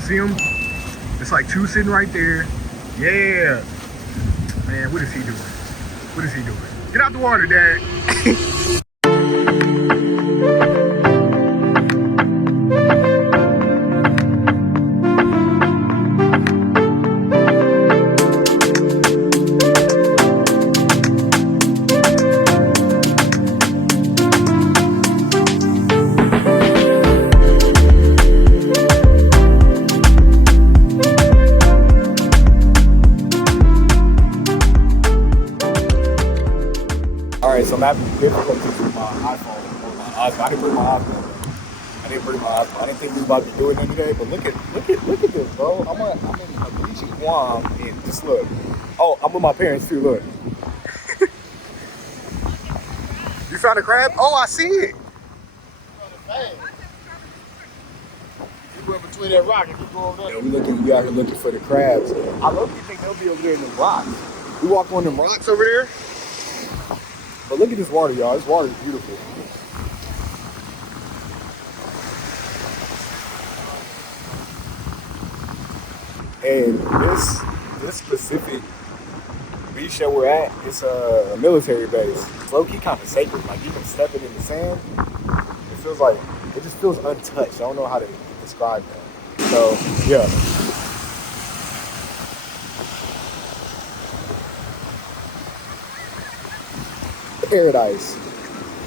see them? It's like two sitting right there. Yeah. Man, what is he doing? What is he doing? Get out the water, Dad. Alright, so I'm having difficulties with my iPhone or my iPhone. I didn't bring my iPhone. I didn't think we were about to do it today, but look at this, bro. I'm in a beach in Guam, and just look. Oh, I'm with my parents too. Look. You found a crab? Oh, I see it. You went between that rock and keep going over there. Yeah, we out here looking for the crabs. I love you think they'll be over there in the rocks. We walk on them rocks over there. But look at this water, y'all. This water is beautiful. And this specific beach that we're at, it's a military base. It's low-key kind of sacred. Like even stepping in the sand, it just feels untouched. I don't know how to describe that. So yeah. Paradise.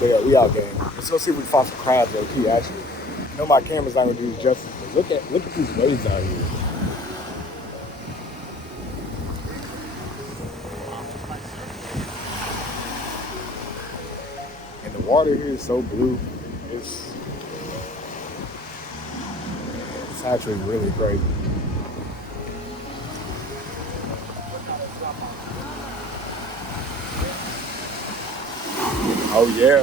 But yeah, we out game. Let's go see if we can find some crabs though too, actually. I know my camera's not gonna do justice, but look at these waves out here. And the water here is so blue. It's actually really crazy. Oh yeah.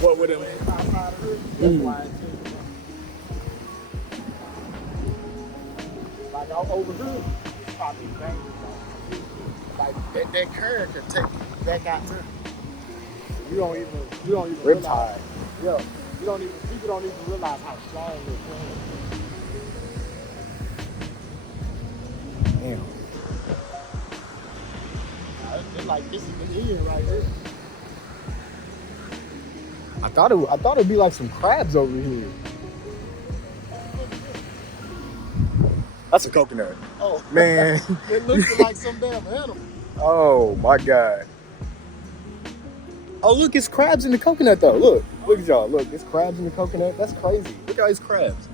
What would it? Like over here, it's probably dangerous. Like that current can take you back out to. You don't even Riptide. Yeah. People don't even realize how strong this current is. Damn. It's like this is the end right here. I thought it'd be like some crabs over here. That's a coconut. Oh man. It looks like some damn animal. Oh my God. Oh look, it's crabs in the coconut though. Look at y'all. Look, it's crabs in the coconut. That's crazy. Look at all these crabs.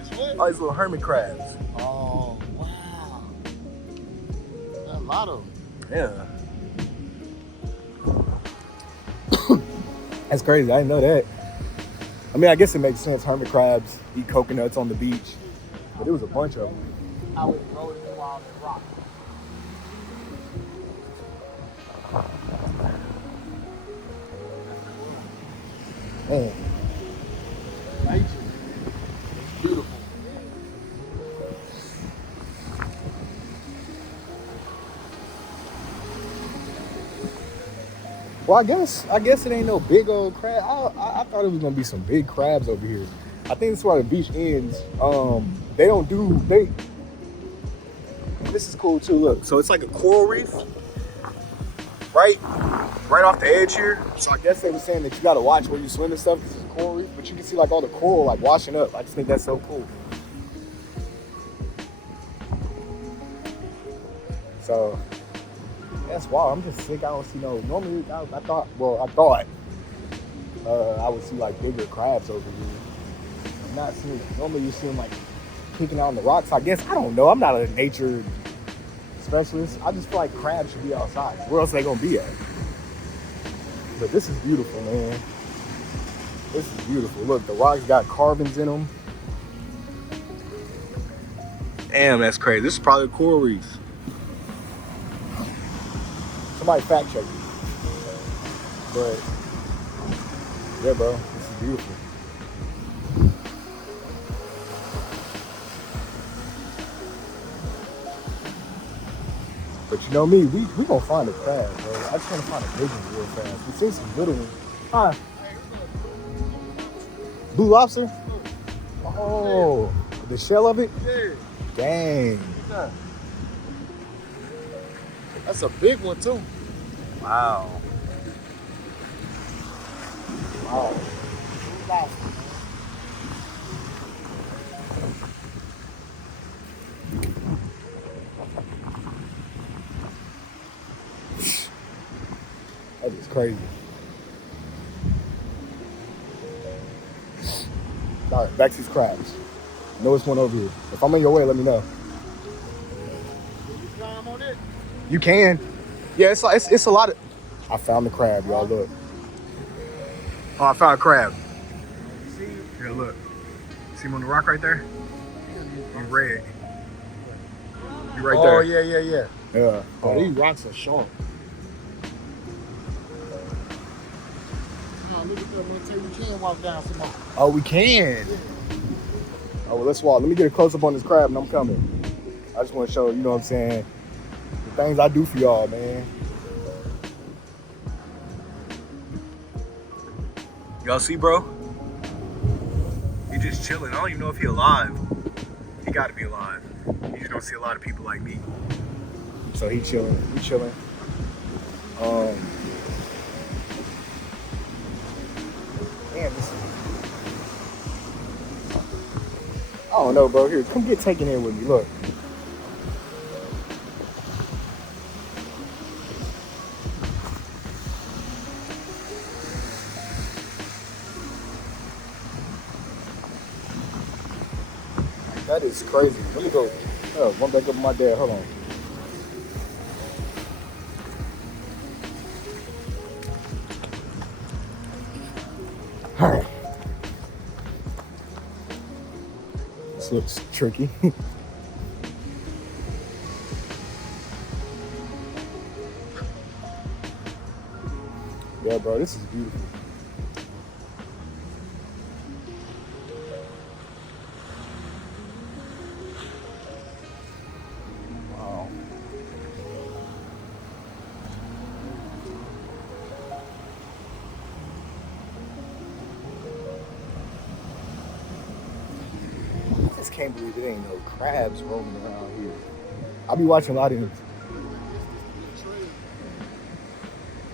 It's what? All these little hermit crabs. Oh wow. There's a lot of them. Yeah. That's crazy. I didn't know that. I mean, I guess it makes sense. Hermit crabs eat coconuts on the beach, but there was a bunch of them. I was rolling while they rock. Man. Nature. It's beautiful. Well, I guess it ain't no big old crab. I thought it was gonna be some big crabs over here. I think that's where the beach ends. This is cool too. Look, so it's like a coral reef, right off the edge here. So I guess they were saying that you gotta watch where you swim and stuff because it's a coral reef, but you can see like all the coral like washing up. I just think that's so cool. So that's wild. I'm just sick. I don't see no. Normally, I thought I would see like bigger crabs over here. I'm not seeing it. Normally, you see them like kicking out on the rocks. I guess I don't know. I'm not a nature specialist. I just feel like crabs should be outside. Where else are they gonna be at? But this is beautiful, man. This is beautiful. Look, the rocks got carvings in them. Damn, that's crazy. This is probably a coral reef. Somebody fact check it. But yeah, bro, this is beautiful. But you know me, we gonna find a crab, bro. I just wanna find a big one real fast. We seen some little ones. Huh? Blue lobster? Oh, the shell of it? Yeah. Dang. That's a big one too. Wow. Wow. Blue lobster, man. That is crazy. All right, back to these crabs. Know what's one over here. If I'm in your way, let me know. Can you climb on it? You can. Yeah, it's a lot of. I found the crab, y'all. Look. Oh, I found a crab. See? Here, look. See him on the rock right there? In red. You right there. Oh, yeah. Yeah. Oh, these rocks are sharp. Oh, look at that one. Tell you can walk down some more. Oh, we can. Oh, well, let's walk. Let me get a close up on this crab and I'm coming. I just want to show, you know what I'm saying, the things I do for y'all, man. Y'all see, bro? He just chilling. I don't even know if he alive. He got to be alive. You just don't see a lot of people like me. So he chilling. We chilling. Damn, this is... I don't know, bro. Here, come get taken in with me. Look. That is crazy. Let me go. Oh, run back up with my dad. Hold on. All right. This looks tricky. Yeah, bro, this is beautiful. Wow. I just can't believe there ain't no crabs roaming around here. I'll be watching a lot of them.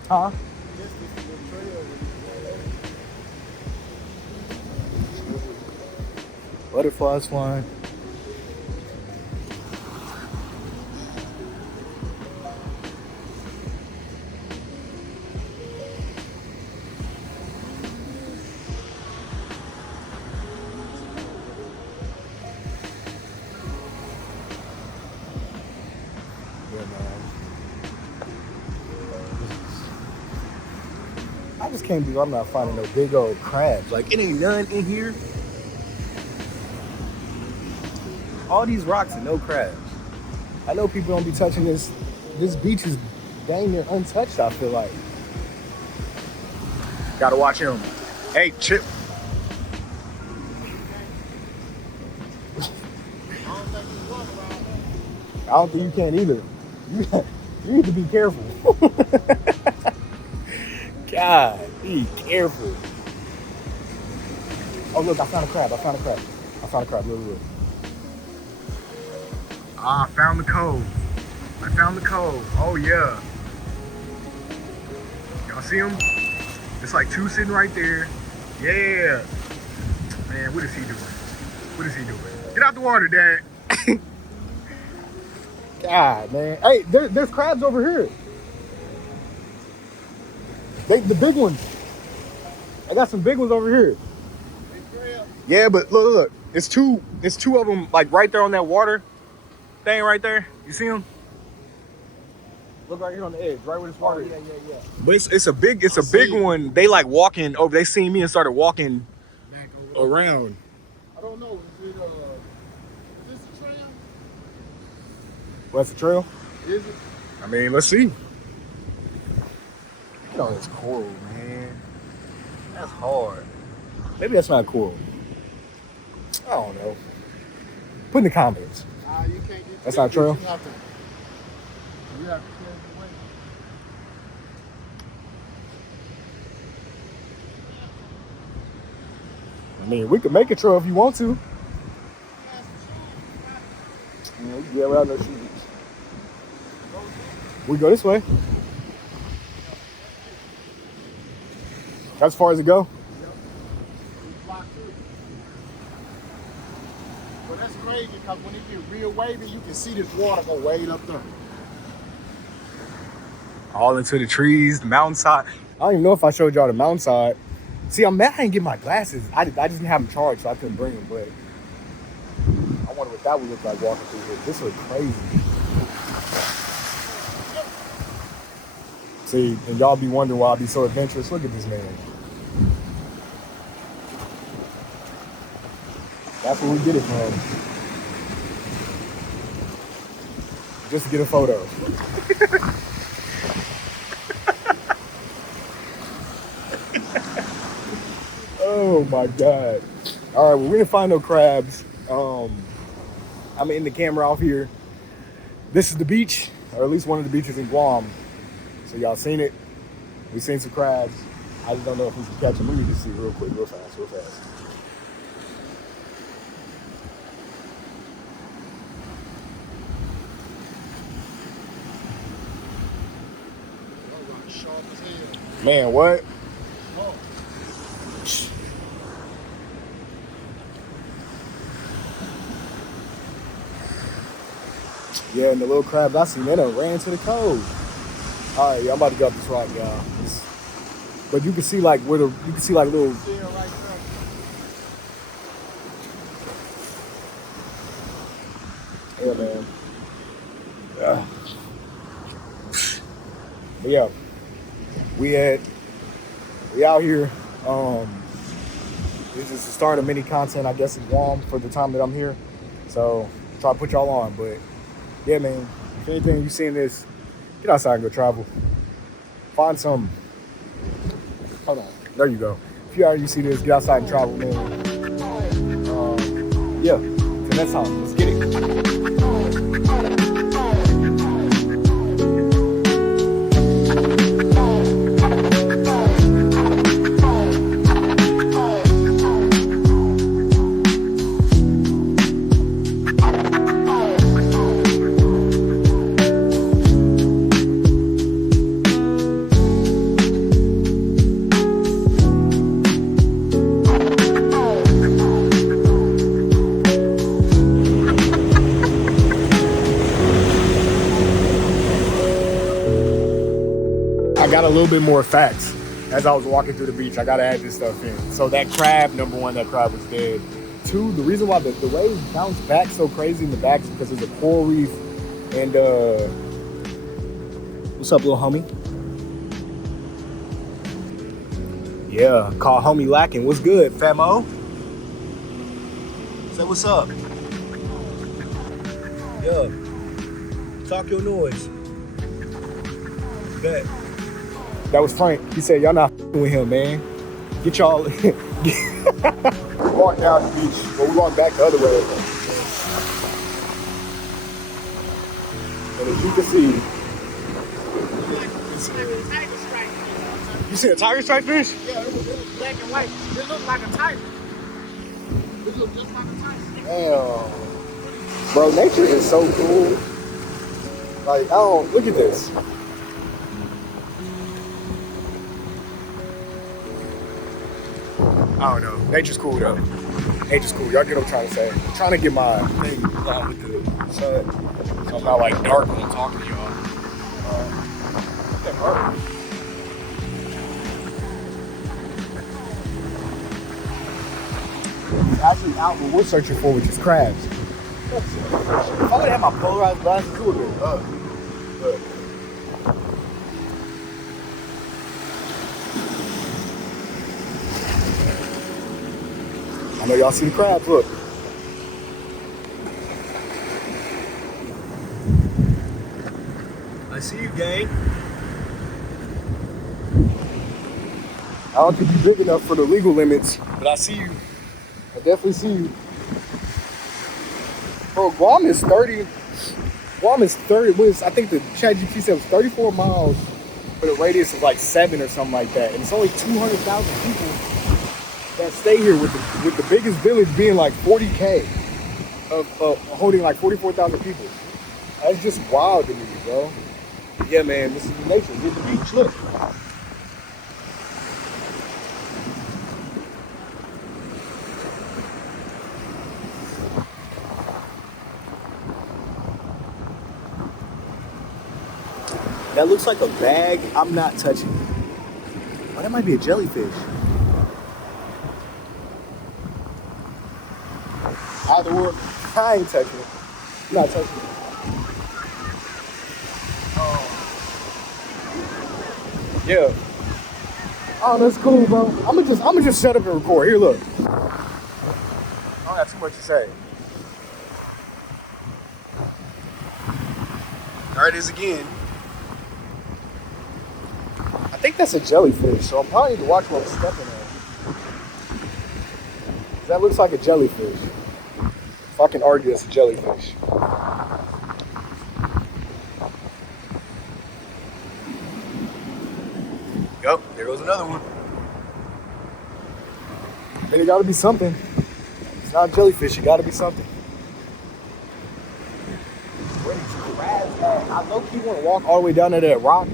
Huh? Butterflies flying. Yeah, man. I just can't believe I'm not finding no big old crabs. Like, it ain't none in here. All these rocks and no crabs. I know people don't be touching this. This beach is dang near untouched, I feel like. Gotta watch him. Hey, Chip. I don't think you can either. You need to be careful. God, be careful. Oh, look, I found a crab. Look. Ah, I found the cove. Oh, yeah. Y'all see him? It's like two sitting right there. Yeah. Man, what is he doing? Get out the water, Dad. God, man. Hey, there's crabs over here. The big ones. I got some big ones over here. Yeah, but look. It's two of them like right there on that water thing right there. You see them? Look right here on the edge, right where this water is. Yeah. But it's a big one. They like walking over. They seen me and started walking Back over around. I don't know. Is this a trail? What's the trail? Is it? I mean, let's see. Look at all this coral, man. That's hard. Maybe that's not coral. I don't know. Put in the comments. You can't get That's not trail? You have to stand away. I mean, we could make a trail if you want to. Yeah, we can get around those shoes. We go this way. As far as it go. But that's crazy because when it get real wavy, you can see this water go way up there. All into the trees, the mountainside. I don't even know if I showed y'all the mountainside. See, I'm mad I didn't get my glasses. I just didn't have them charged, so I couldn't bring them. But I wonder what that would look like walking through here. This looks crazy. See, and y'all be wondering why I be so adventurous. Look at this man. That's where we get it from. Just to get a photo. Oh my God. All right, well, we didn't find no crabs. I'm in the camera off here. This is the beach, or at least one of the beaches in Guam. So y'all seen it. We seen some crabs. I just don't know if we can catch them. Let me just see real quick, real fast. Sharp as hell. Man, what? Oh. Yeah, and the little crabs I seen, they done ran to the cove. All right, I'm about to go up this rock, y'all. But you can see like where you can see like little. Right Yeah, man. Yeah. But yeah, we out here. This is the start of mini content, I guess, in Guam for the time that I'm here. So try to put y'all on. But yeah, man. If anything you seeing this, get outside and go travel. Find some. Hold on. There you go. If you already see this, get outside and travel, man. Yeah. Till next time. Let's get it. I got a little bit more facts as I was walking through the beach. I gotta add this stuff in. So that crab, number one, that crab was dead. Two, the reason why the waves bounce back so crazy in the back is because there's a coral reef. And what's up, little homie? Yeah, called homie lacking. What's good, famo? Say what's up. Yeah. Talk your noise. Bet. That was Frank. He said, y'all not with him, man. Get y'all. We walked down the beach, but we walked back the other way. And as you can see, you see a tiger stripe fish? Yeah, it was black and white. It looked like a tiger. It looked just like a tiger. Damn. Bro, nature is so cool. Like, I don't, look at this. I don't know. Nature's cool though. Nature's cool. Y'all get what I'm trying to say. I'm trying to get my thing down with the sun. So I'm not like dark when I'm talking to y'all. That hurt. It's actually out what we're searching for, which is crabs. If I would have my polarized glasses, it would have been up. But I know y'all see the crabs, look. I see you, gang. I don't think you're big enough for the legal limits, but I see you. I definitely see you. Bro, Guam is 30. Guam is 30. I think the ChatGPT said it was 34 miles, but a radius of like 7 or something like that. And it's only 200,000 people that stay here, with the biggest village being like 40K of holding like 44,000 people. That's just wild to me, bro. Yeah, man, this is the nature. Here's the beach. Look. That looks like a bag. I'm not touching it. Oh, that might be a jellyfish. Either or, I ain't touching it. I'm not touching it. Yeah. Oh, that's cool, bro. I'ma just shut up and record. Here, look. I don't have too much to say. There it is again. I think that's a jellyfish, so I probably need to watch what I'm stepping on. That looks like a jellyfish. If I can argue it's a jellyfish. Yep, there goes another one. And it gotta be something. It's not a jellyfish, it gotta be something. Where these crabs at? I low-key want to walk all the way down to that rock,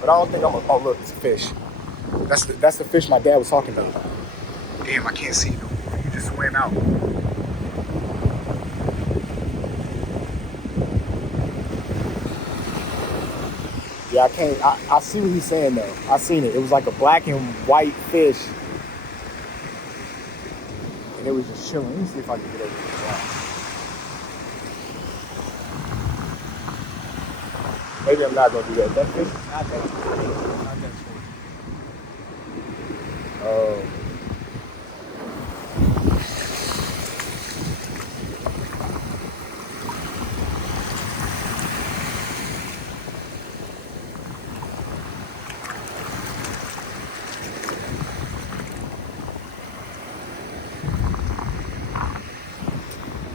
but I don't think I'm gonna. Oh, look, it's a fish. That's the fish my dad was talking about. Damn, I can't see them. You just swam out. Yeah, I can't. I see what he's saying though. I seen it. It was like a black and white fish, and it was just chilling. Let me see if I can get over this rock. Maybe I'm not gonna do that. That fish is not that cool. Not that cool. Oh.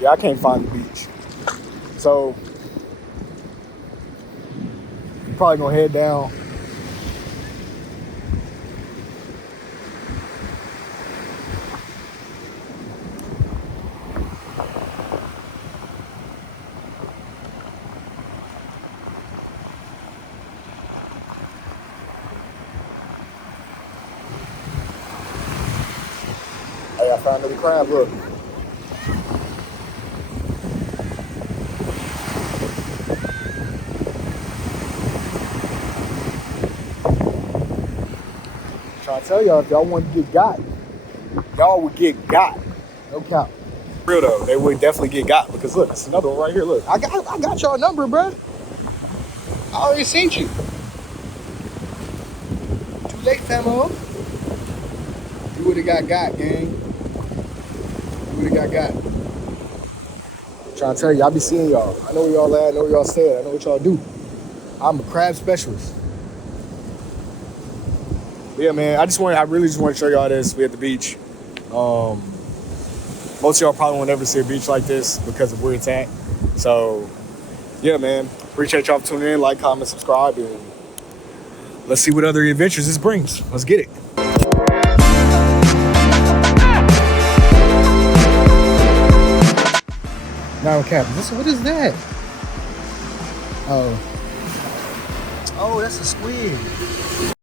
Yeah, I can't find the beach. So probably gonna head down. Hey, I found another crab, look. Trying to tell y'all, if y'all want to get got, y'all would get got. No cap. Real though, they would definitely get got, because look, it's another one right here. Look, I got y'all number, bro. I already seen you. Too late, famo. You would have got, gang. You would have got. Trying to tell you, I be seeing y'all. I know where y'all at. I know where y'all stay at. I know what y'all do. I'm a crab specialist. Yeah, man. I really just want to show y'all this. We at the beach. Most of y'all probably won't ever see a beach like this because of where it's at. So, yeah, man. Appreciate y'all for tuning in. Like, comment, subscribe, and let's see what other adventures this brings. Let's get it. Now, Cap, what is that? Oh, that's a squid.